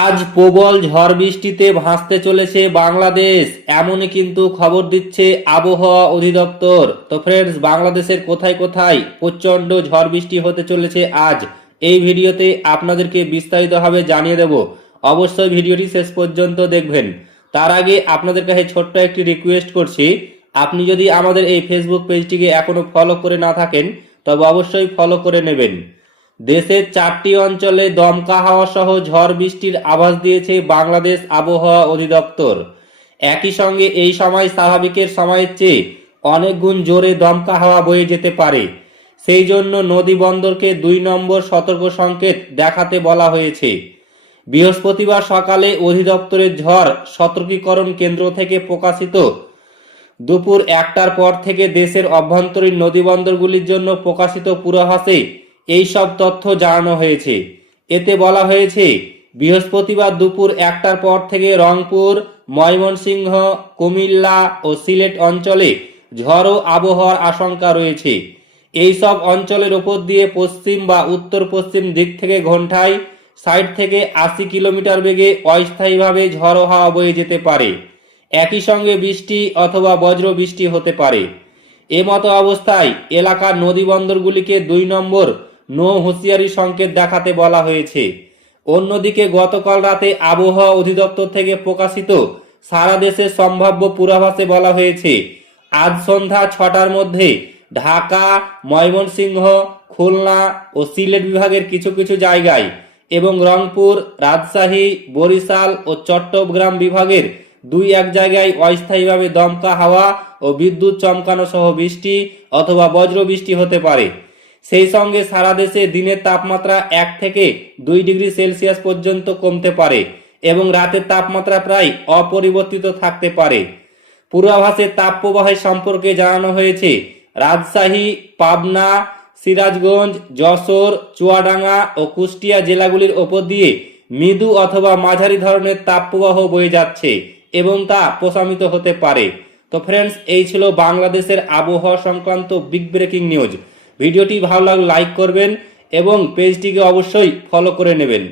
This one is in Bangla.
আজ প্রবল ঝড় বৃষ্টিতে ভাসতে চলেছে বাংলাদেশ, এমনই কিন্তু খবর দিচ্ছে আবহাওয়া অধিদপ্তর। তো ফ্রেন্ডস, বাংলাদেশের কোথায় কোথায় প্রচন্ড ঝড় বৃষ্টি হতে চলেছে আজ, এই ভিডিওতে আপনাদেরকে বিস্তারিতভাবে জানিয়ে দেব। অবশ্যই ভিডিওটি শেষ পর্যন্ত দেখবেন। তার আগে আপনাদের কাছে ছোট্ট একটি রিকোয়েস্ট করছি, আপনি যদি আমাদের এই ফেসবুক পেজটিকে এখনো ফলো করে না থাকেন তবে অবশ্যই ফলো করে নেবেন। দেশের 4টি অঞ্চলে দমকা হাওয়া সহ ঝড় বৃষ্টির আভাস দিয়েছে বাংলাদেশ আবহাওয়া অধিদপ্তর। একই সঙ্গে এই সময় স্বাভাবিকের সময়ের চেয়ে অনেক গুণ জোরে দমকা হাওয়া বয়ে যেতে পারে। সেই জন্য নদী বন্দরকে 2 নম্বর সতর্ক সংকেত দেখাতে বলা হয়েছে। বৃহস্পতিবার সকালে অধিদপ্তরের ঝড় সতর্কীকরণ কেন্দ্র থেকে প্রকাশিত দুপুর 1টার পর থেকে দেশের অভ্যন্তরীণ নদীবন্দরগুলির জন্য প্রকাশিত পূর্বাভাসে এই সব তথ্য জানানো হয়েছে। এতে বলা হয়েছে, বৃহস্পতিবার দুপুর 1টার পর থেকে রংপুর, ময়মনসিংহ, কুমিল্লা ও সিলেট অঞ্চলে ঝড়ো আবহাওয়ার আশঙ্কা রয়েছে। এই সব অঞ্চলের উপর দিয়ে পশ্চিম বা উত্তর পশ্চিম দিক থেকে ঘন্টায় 60 থেকে 80 কিলোমিটার বেগে অস্থায়ীভাবে ঝড়ো হাওয়া বয়ে যেতে পারে। একই সঙ্গে বৃষ্টি অথবা বজ্র বৃষ্টি হতে পারে। এমতো অবস্থায় এলাকার নদী বন্দরগুলিকে 2 নম্বর নো হুঁশিয়ারি সংকেত দেখাতে বলা হয়েছে। অন্যদিকে গতকাল রাতে আবহাওয়া অধিদপ্তর থেকে প্রকাশিত সারা দেশের সম্ভাব্য পূর্বাভাসে বলা হয়েছে, আজ সন্ধ্যা 6টার মধ্যে ঢাকা, ময়মনসিংহ, খুলনা ও সিলেট বিভাগের কিছু কিছু জায়গায় এবং রংপুর, রাজশাহী, বরিশাল ও চট্টগ্রাম বিভাগের 2-1 জায়গায় অস্থায়ীভাবে দমকা হাওয়া ও বিদ্যুৎ চমকানো সহ বৃষ্টি অথবা বজ্র বৃষ্টি হতে পারে। সেই সঙ্গে সারা দেশে দিনের তাপমাত্রা 1 থেকে 2 ডিগ্রি সেলসিয়াস পর্যন্ত কমতে পারে এবং রাতের তাপমাত্রা প্রায় অপরিবর্তিত থাকতে পারে। পূর্বাভাসে তাপপ্রবাহের সম্পর্কে জানানো হয়েছে, রাজশাহী, পাবনা, সিরাজগঞ্জ, যশোর, চুয়াডাঙ্গা ও কুষ্টিয়া জেলাগুলির ওপর দিয়ে মৃদু অথবা মাঝারি ধরনের তাপপ্রবাহ বয়ে যাচ্ছে এবং তা প্রশমিত হতে পারে। তো ফ্রেন্ডস, এই ছিল বাংলাদেশের আবহাওয়া সংক্রান্ত বিগ ব্রেকিং নিউজ। ভিডিওটি ভালো লাগলে লাইক করবেন এবং পেজটিকে অবশ্যই ফলো করে নেবেন।